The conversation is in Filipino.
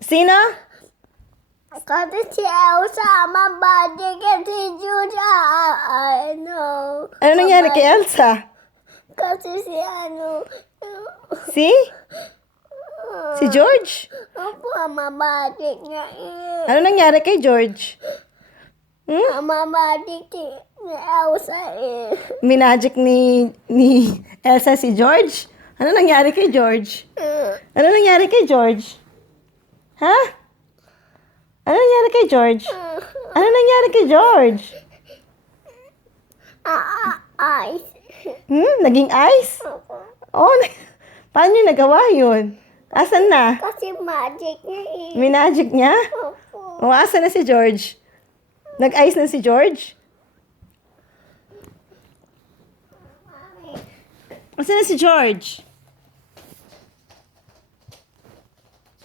Sino? Kasi si Elsa, mabadi kasi Julia, Ano nangyari kay Elsa? Kasi si Si? Si George? Opo, mabadi niya Ano nangyari kay George? Mabadi ni Elsa Minagic ni Elsa si George? Ano nangyari kay George? Ano nangyari kay George? Ha? Ano nangyari kay George? Ano nangyari kay George? Ice. Naging ice? Oh, paano niyo nagawa yun? Asan na? Kasi magic niya Minagic niya? Opo. O, asan na si George? Nag-ice na si George? Asan na si George?